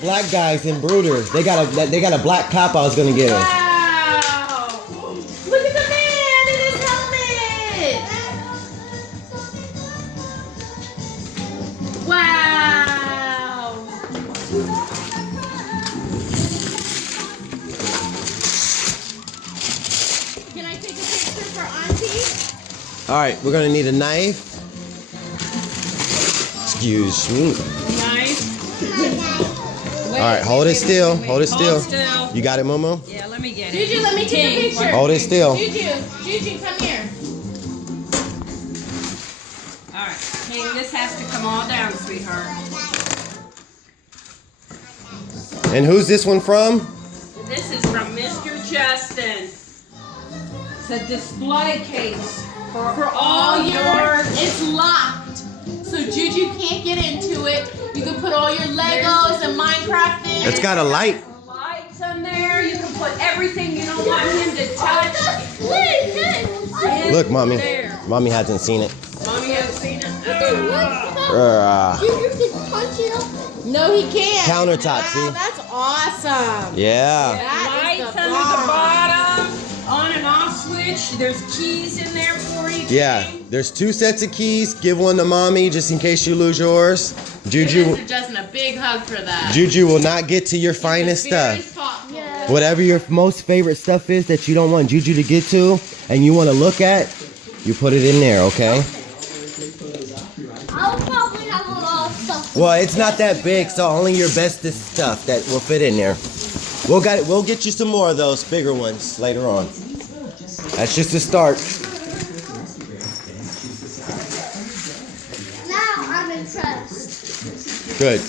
Black guys in Brooder. They got a black cop I was gonna get him. Wow! Look at the man in his helmet! Wow! Can I take a picture for Auntie? Alright, we're gonna need a knife. Excuse me. Nice. Alright, hold it still. Hold it still. Hold still. You got it, Momo? Yeah, let me get it. Juju, let me take a picture. Hold it still. Juju, come here. Alright, King, this has to come all down, sweetheart. And who's this one from? This is from Mr. Justin. It's a display case for all your... It's locked, so Juju can't get into it. You can put all your Legos and Minecraft in. It's got a light. Lights in there. You can put everything you don't want him to touch. Look, Mommy. There. Mommy hasn't seen it. Mommy hasn't seen it. Juju can punch it up. No, he can't. Countertop, Wow, see? that's awesome. Yeah. That is Lights the under bomb. the bottom. On and off switch. There's keys in there for you. Yeah. King. There's 2 sets of keys. Give one to Mommy just in case you lose yours. Juju Mr. Justin, a big hug for that. Juju will not get to your finest Very stuff. thoughtful. Whatever your most favorite stuff is that you don't want Juju to get to and you want to look at, you put it in there, okay? I'll probably have a lot of stuff. Well, it's not that big, so only your bestest stuff that will fit in there. We'll get you some more of those bigger ones later on. That's just a start. Now I'm impressed. Good.